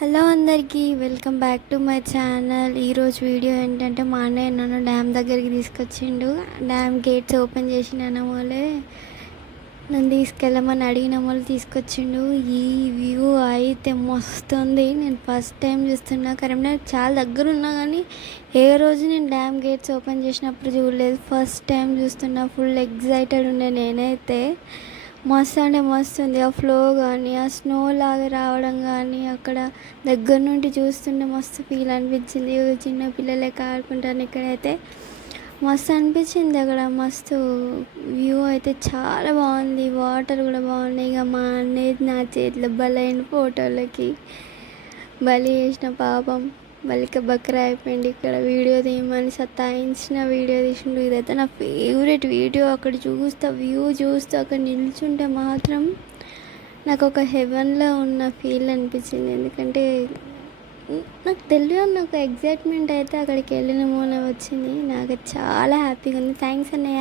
Hello అందరికీ welcome back to my channel. ఈరోజు video ఏంటంటే మా అన్నయ్య నన్ను డ్యామ్ దగ్గరికి తీసుకొచ్చిండు. డ్యామ్ గేట్స్ ఓపెన్ చేసిన వాళ్ళే నన్ను తీసుకెళ్ళమని అడిగిన వాళ్ళు తీసుకొచ్చిండు. ఈ వ్యూ అయితే మస్తు ఉంది. నేను ఫస్ట్ టైం చూస్తున్నా. కరీంనగర్ చాలా దగ్గర ఉన్నా కానీ ఏ రోజు నేను డ్యామ్ గేట్స్ ఓపెన్ చేసినప్పుడు చూడలేదు. ఫస్ట్ టైం చూస్తున్నా. ఫుల్ ఎగ్జైటెడ్ ఉండే నేనైతే. మస్తు అంటే మస్తు ఉంది. ఆ ఫ్లో కానీ ఆ స్నో లాగా రావడం కానీ అక్కడ దగ్గర నుండి చూస్తుంటే మస్తు ఫీల్ అనిపించింది. చిన్న పిల్లలే ఆడుకుంటాను. ఇక్కడైతే మస్తు అనిపించింది. అక్కడ మస్తు వ్యూ అయితే చాలా బాగుంది. వాటర్ కూడా బాగున్నాయి. ఇక మా అన్నయ్య నా చేతిలో బలైన ఫోటోలకి బలి చేసిన పాపం బలిక బక్రా అయిపోయింది. ఇక్కడ వీడియో తీయమని సతాయించిన వీడియో తీసిండు. ఇదైతే నా ఫేవరెట్ వీడియో. అక్కడ వ్యూ చూస్తూ అక్కడ నిల్చుంటే మాత్రం నాకు ఒక హెవెన్లో ఉన్న ఫీల్ అనిపించింది. ఎందుకంటే నాకు తెలియని ఒక ఎగ్జైట్మెంట్ అయితే అక్కడికి వెళ్ళిన మూల వచ్చింది. నాకు చాలా హ్యాపీగా ఉంది. థ్యాంక్స్ అన్నయ్య.